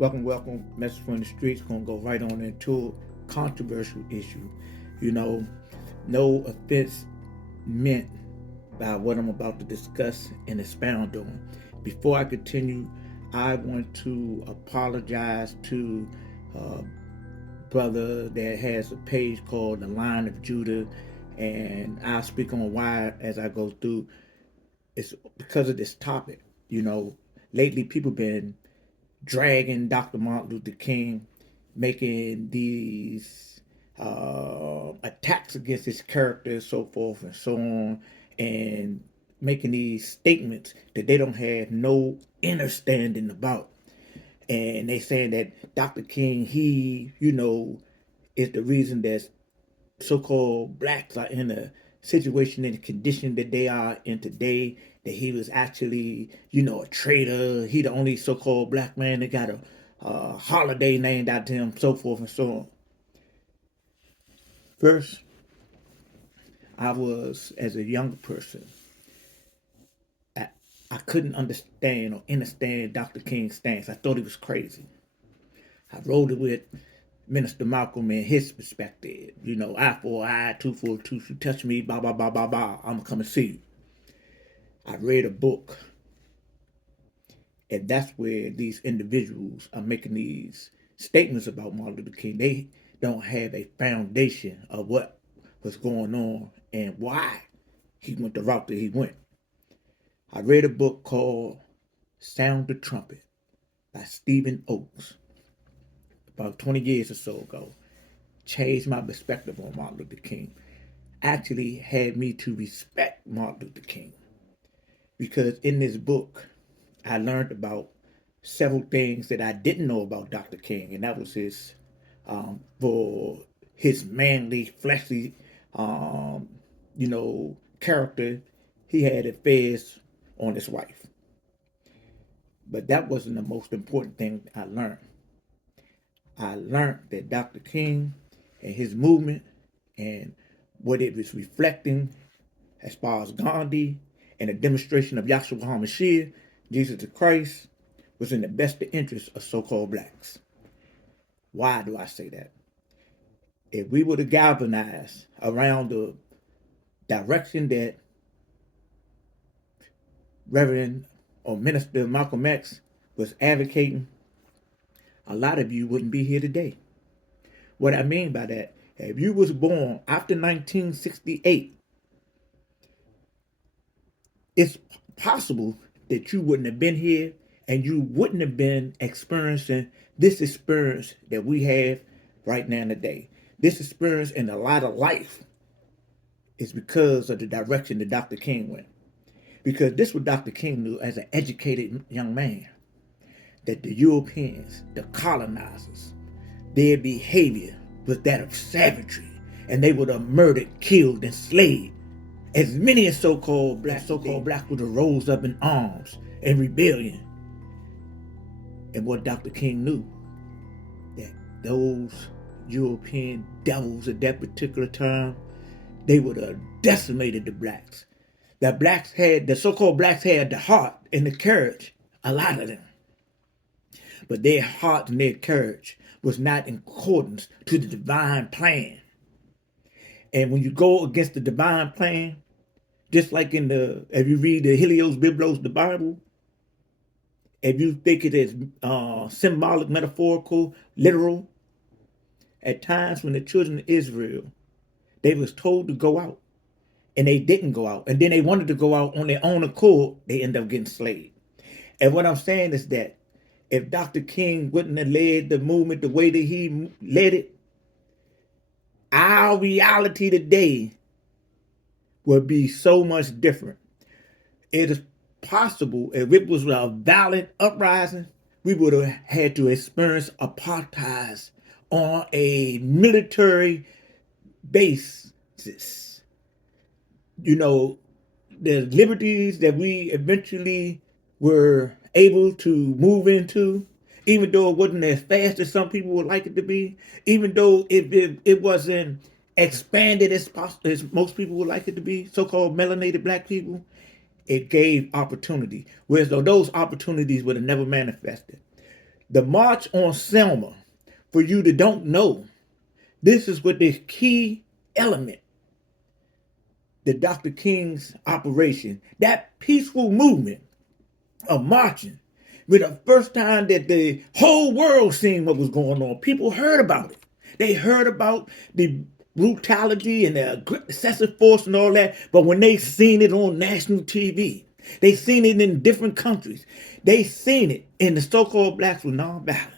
Welcome. Message from the streets. Gonna go right on into a controversial issue. You know, no offense meant by what I'm about to discuss and expound on. Before I continue, I want to apologize to a brother that has a page called The Line of Judah, and I'll speak on why as I go through. It's because of this topic. You know, lately people been dragging Dr. Martin Luther King, making these attacks against his character, so forth and so on, and making these statements that they don't have no understanding about. And they saying that Dr. King, is the reason that so-called blacks are in a situation and condition that they are in today, that he was actually, a traitor. He the only so-called black man that got a holiday named after him, so forth and so on. First, I was, as a young person, I, I couldn't understand or understand Dr. King's stance. I thought he was crazy. I wrote it with Minister Malcolm and his perspective. Eye for eye, tooth for a tooth. You touch me, blah, blah, blah, blah, blah. I'm going to come and see you. I read a book, and that's where these individuals are making these statements about Martin Luther King. They don't have a foundation of what was going on and why he went the route that he went. I read a book called Sound the Trumpet by Stephen Oakes about 20 years or so ago. Changed my perspective on Martin Luther King. Actually had me to respect Martin Luther King, because in this book I learned about several things that I didn't know about Dr. King, and that was for his manly, fleshly, character. He had affairs on his wife, but that wasn't the most important thing I learned. I learned that Dr. King and his movement and what it was reflecting as far as Gandhi and a demonstration of Yahshua HaMashiach, Jesus the Christ, was in the best interest of so-called blacks. Why do I say that? If we were to galvanize around the direction that Reverend or Minister Malcolm X was advocating, a lot of you wouldn't be here today. What I mean by that, if you was born after 1968, it's possible that you wouldn't have been here and you wouldn't have been experiencing this experience that we have right now today. This experience and a lot of life is because of the direction that Dr. King went. Because this was Dr. King knew as an educated young man, that the Europeans, the colonizers, their behavior was that of savagery, and they would have murdered, killed, enslaved as many as so-called black would have rose up in arms and rebellion. And what Dr. King knew, that those European devils at that particular time, they would have decimated the blacks. The so-called blacks had the heart and the courage, a lot of them. But their heart and their courage was not in accordance to the divine plan. And when you go against the divine plan, just like if you read the Helios Biblos, the Bible, if you think it is symbolic, metaphorical, literal, at times when the children of Israel, they was told to go out, and they didn't go out, and then they wanted to go out on their own accord, they end up getting slaved. And what I'm saying is that if Dr. King wouldn't have led the movement the way that he led it, our reality today would be so much different. It is possible, if it was a violent uprising, we would have had to experience apartheid on a military basis. The liberties that we eventually were able to move into, even though it wasn't as fast as some people would like it to be, even though it wasn't expanded as most people would like it to be, so-called melanated black people, it gave opportunity. Whereas though those opportunities would have never manifested. The March on Selma, for you that don't know, this is what the key element, the Dr. King's operation, that peaceful movement of marching, with the first time that the whole world seen what was going on. People heard about it. They heard about the brutality and the excessive force and all that, but when they seen it on national TV, they seen it in different countries, they seen it, and the so-called blacks were nonviolent.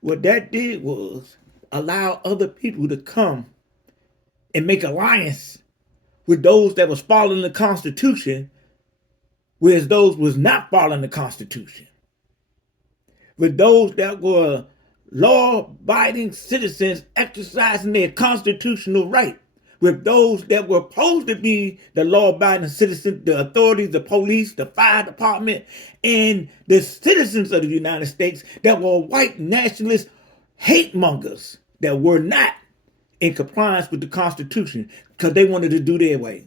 What that did was allow other people to come and make alliance with those that was following the Constitution, whereas those was not following the Constitution. With those that were law-abiding citizens exercising their constitutional right, with those that were supposed to be the law-abiding citizens, the authorities, the police, the fire department, and the citizens of the United States that were white nationalist hate mongers that were not in compliance with the Constitution because they wanted to do their way.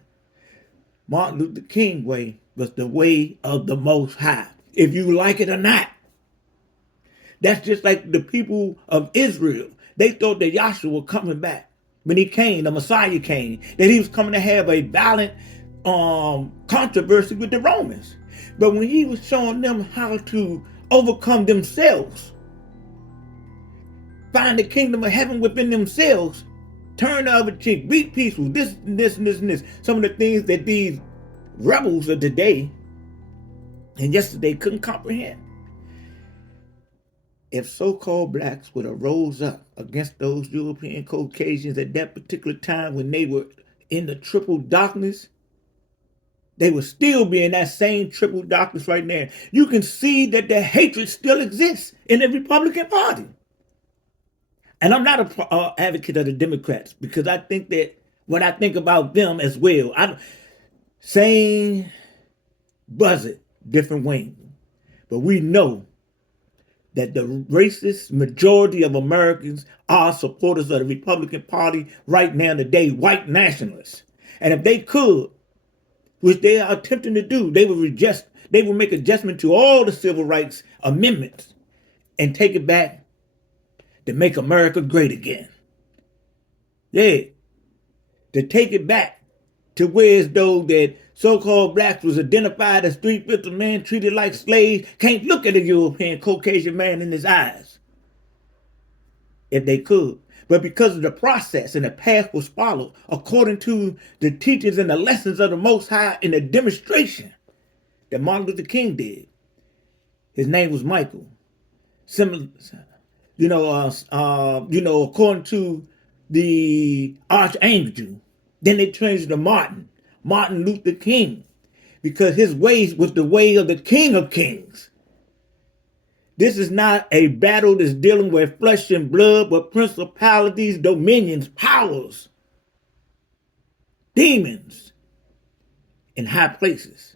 Martin Luther King way was the way of the Most High, if you like it or not. That's just like the people of Israel. They thought that Yahshua was coming back. When he came, the Messiah came, that he was coming to have a violent controversy with the Romans. But when he was showing them how to overcome themselves, find the kingdom of heaven within themselves, turn the other cheek, be peaceful, this and this and this and this. Some of the things that these rebels of today and yesterday couldn't comprehend. If so-called blacks would have rose up against those European Caucasians at that particular time when they were in the triple darkness, they would still be in that same triple darkness right now. You can see that the hatred still exists in the Republican Party. And I'm not an advocate of the Democrats because I think that what I think about them as well, same buzzard, different wing. But we know that the racist majority of Americans are supporters of the Republican Party right now today, white nationalists. And if they could, which they are attempting to do, they would make adjustment to all the civil rights amendments and take it back to make America great again. Yeah, to take it back to where as though that so-called blacks was identified as 3/5 of man, treated like slaves, can't look at a European Caucasian man in his eyes. If they could. But because of the process and the path was followed, according to the teachings and the lessons of the Most High in the demonstration that Martin Luther King did. His name was Michael. Similar, according to the Archangel, then they changed to Martin Luther King, because his ways was the way of the King of Kings. This is not a battle that's dealing with flesh and blood, but principalities, dominions, powers, demons in high places.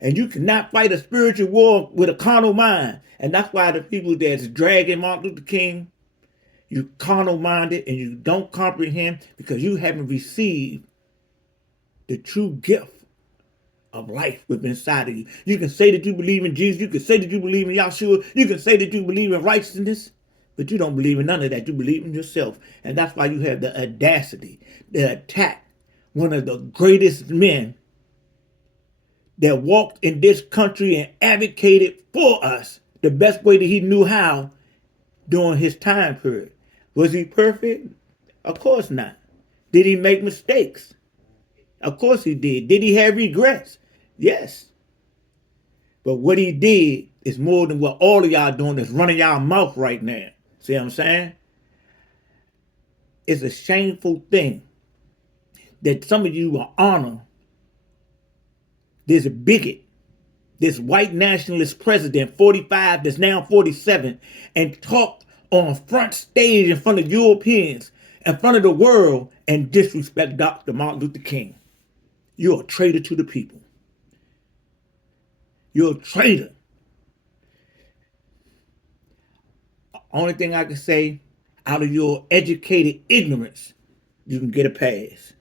And you cannot fight a spiritual war with a carnal mind. And that's why the people that's dragging Martin Luther King, you carnal minded and you don't comprehend because you haven't received the true gift of life within inside of you. You can say that you believe in Jesus. You can say that you believe in Yahshua. You can say that you believe in righteousness, but you don't believe in none of that. You believe in yourself. And that's why you have the audacity to attack one of the greatest men that walked in this country and advocated for us the best way that he knew how during his time period. Was he perfect? Of course not. Did he make mistakes? Of course he did. Did he have regrets? Yes. But what he did is more than what all of y'all doing that's running y'all mouth right now. See what I'm saying? It's a shameful thing that some of you will honor this bigot, this white nationalist president, 45, that's now 47, and talk on front stage in front of Europeans, in front of the world, and disrespect Dr. Martin Luther King. You're a traitor to the people. You're a traitor. Only thing I can say, out of your educated ignorance, you can get a pass.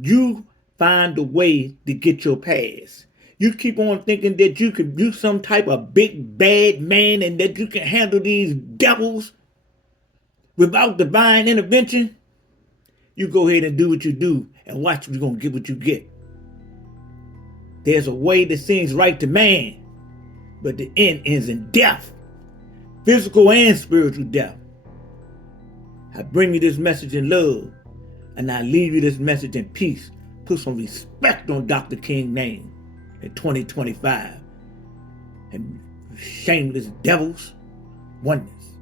You find a way to get your pass. You keep on thinking that you could do some type of big bad man and that you can handle these devils without divine intervention. You go ahead and do what you do and watch you're going to get what you get. There's a way that seems right to man, but the end ends in death, physical and spiritual death. I bring you this message in love, and I leave you this message in peace. Put some respect on Dr. King's name in 2025. And shameless devils, oneness.